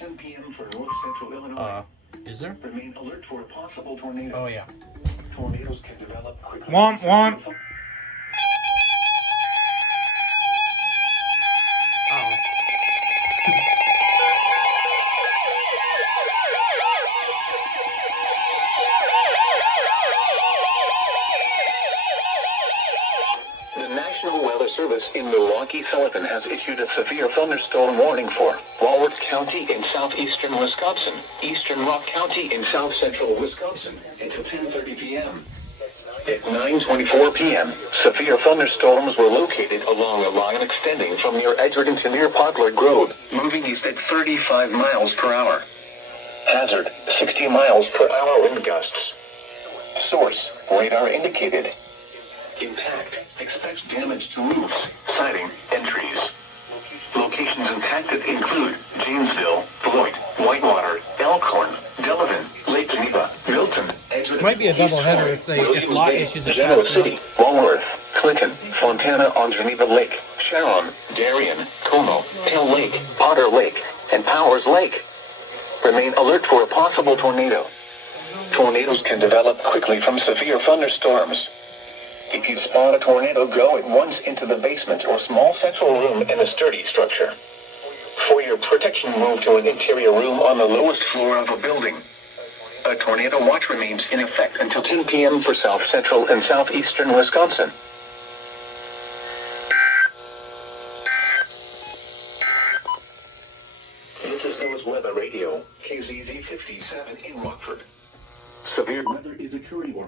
10 p.m. for north central Illinois. Is there? Remain alert for a possible tornado. Oh, yeah. Tornadoes can develop quickly. Womp, womp. Uh-oh. The National Weather Service in Milwaukee, Sullivan has issued a severe thunderstorm warning for Walworth County in southeastern Wisconsin, eastern Rock County in south central Wisconsin until 10:30 p.m. At 9:24 p.m., severe thunderstorms were located along a line extending from near Edgerton to near Podler Road, moving east at 35 miles per hour. Hazard, 60 miles per hour wind gusts. Source, radar indicated. Impact, expects damage to roofs, siding, and trees. Locations impacted include Janesville, Beloit, Whitewater, Elkhorn, Delavan, Lake Geneva, Milton, Edgerton, Might be a double header if lot issues it Genoa fast City, Walworth, Clinton, Fontana on Geneva Lake, Sharon, Darien, Como, Hill Lake, Potter Lake, and Powers Lake. Remain alert for a possible tornado. Tornadoes can develop quickly from severe thunderstorms. If you spot a tornado, go at once into the basement or small central room in a sturdy structure. For your protection, move to an interior room on the lowest floor of a building. A tornado watch remains in effect until 10 p.m. for south central and southeastern Wisconsin. This is Noah's Weather Radio, KZZ 57 in Rockford. Severe weather is occurring or